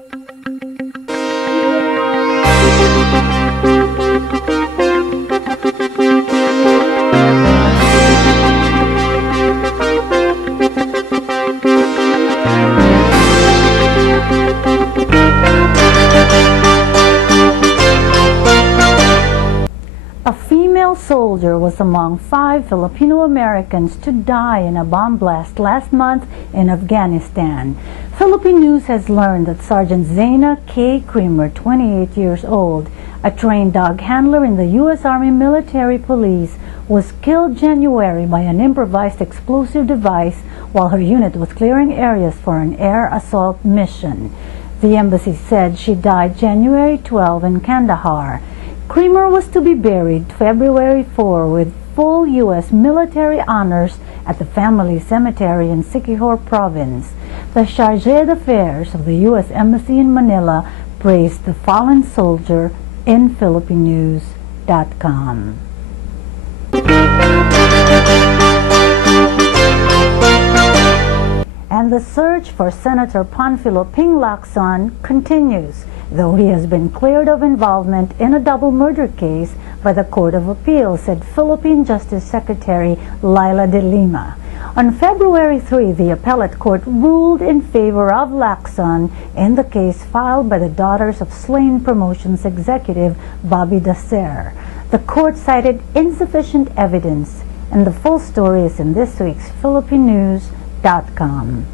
A female soldier was among 5 Filipino Americans to die in a bomb blast last month in Afghanistan. Philippine News has learned that Sergeant Zaina K. Creamer, 28 years old, a trained dog handler in the U.S. Army Military Police, was killed January by an improvised explosive device while her unit was clearing areas for an air assault mission. The embassy said she died January 12 in Kandahar. Creamer was to be buried February 4 with full U.S. military honors at the family cemetery in Siquijor Province. The Chargé d'Affaires of the U.S. Embassy in Manila praised the fallen soldier in PhilippineNews.com. And the search for Senator Panfilo Ping Lacson continues, though he has been cleared of involvement in a double murder case by the Court of Appeals, said Philippine Justice Secretary Laila de Lima. On February 3, the appellate court ruled in favor of Lacson in the case filed by the daughters of slain Promotions executive Bobby Dacer. The court cited insufficient evidence, and the full story is in this week's PhilippineNews.com.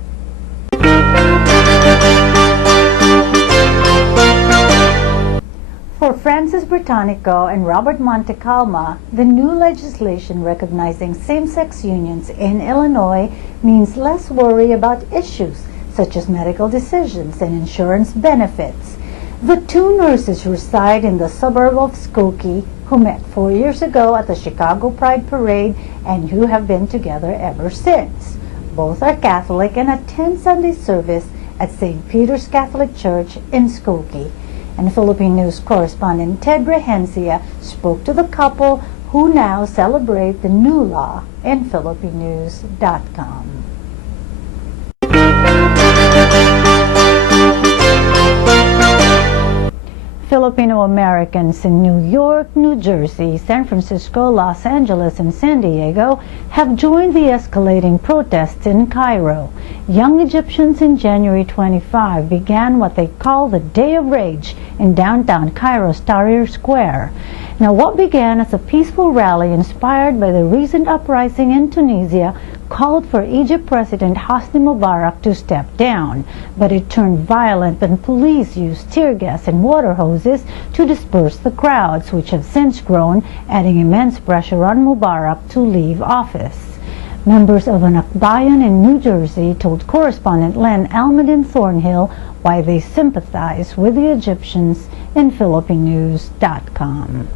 For Francis Britannico and Robert Montecalma, the new legislation recognizing same-sex unions in Illinois means less worry about issues such as medical decisions and insurance benefits. The two nurses reside in the suburb of Skokie who met 4 years ago at the Chicago Pride Parade and who have been together ever since. Both are Catholic and attend Sunday service at St. Peter's Catholic Church in Skokie. And Philippine News correspondent Ted Rehencia spoke to the couple who now celebrate the new law in PhilippineNews.com. Filipino Americans in New York, New Jersey, San Francisco, Los Angeles, and San Diego have joined the escalating protests in Cairo. Young Egyptians in January 25 began what they call the Day of Rage in downtown Cairo's Tahrir Square. Now, what began as a peaceful rally inspired by the recent uprising in Tunisia called for Egypt President Hosni Mubarak to step down, but it turned violent when police used tear gas and water hoses to disperse the crowds, which have since grown, adding immense pressure on Mubarak to leave office. Members of an Akbayan in New Jersey told correspondent Len Almaden Thornhill why they sympathize with the Egyptians in PhilippineNews.com.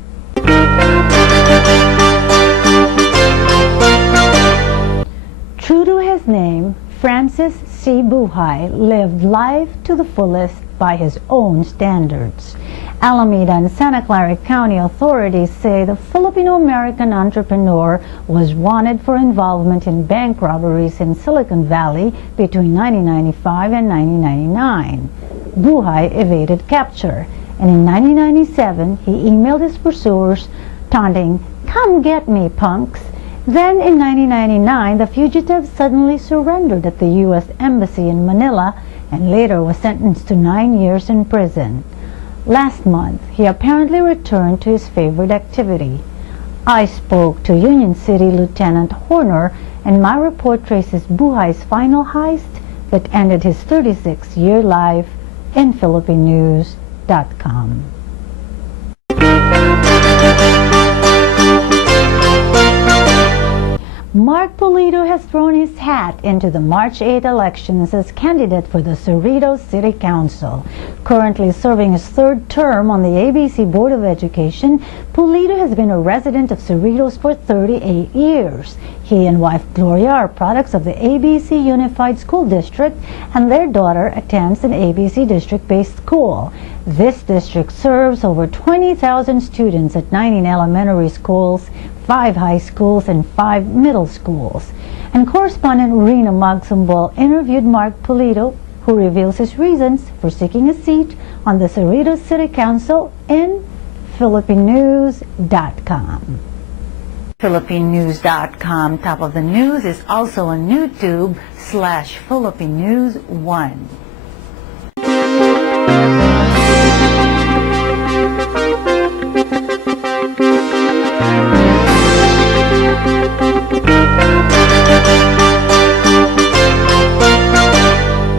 True to his name, Francis C. Buhay lived life to the fullest by his own standards. Alameda and Santa Clara County authorities say the Filipino-American entrepreneur was wanted for involvement in bank robberies in Silicon Valley between 1995 and 1999. Buhay evaded capture, and in 1997 he emailed his pursuers taunting, "Come get me, punks." Then in 1999, the fugitive suddenly surrendered at the U.S. Embassy in Manila and later was sentenced to 9 years in prison. Last month, he apparently returned to his favorite activity. I spoke to Union City Lieutenant Horner, and my report traces Buhay's final heist that ended his 36-year life in PhilippineNews.com. Mark Pulido has thrown his hat into the March 8 elections as candidate for the Cerritos City Council. Currently serving his third term on the ABC Board of Education, Pulido has been a resident of Cerritos for 38 years. He and wife Gloria are products of the ABC Unified School District, and their daughter attends an ABC district-based school. This district serves over 20,000 students at 19 elementary schools, 5 high schools, and 5 middle schools. And correspondent Rena Magsumbol interviewed Mark Pulido, who reveals his reasons for seeking a seat on the Cerritos City Council in PhilippineNews.com. PhilippineNews.com, Top of the News, is also on YouTube /PhilippineNews1.